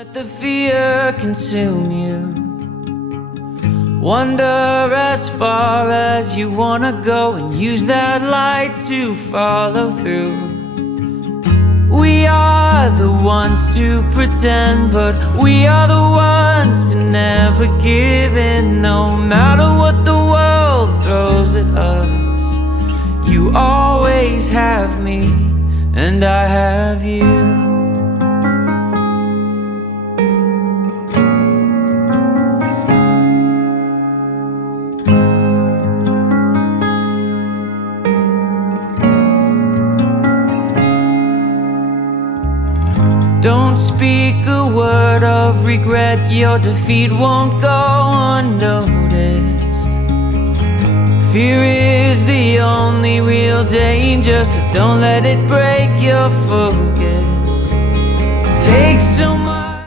Let the fear consume you. Wander as far as you wanna go and use that light to follow through. We are the ones to pretend, but we are the ones to never give in. No matter what the world throws at us, you always have me and I have you. Don't speak a word of regret, your defeat won't go unnoticed. Fear is the only real danger, so don't let it break your focus. Take some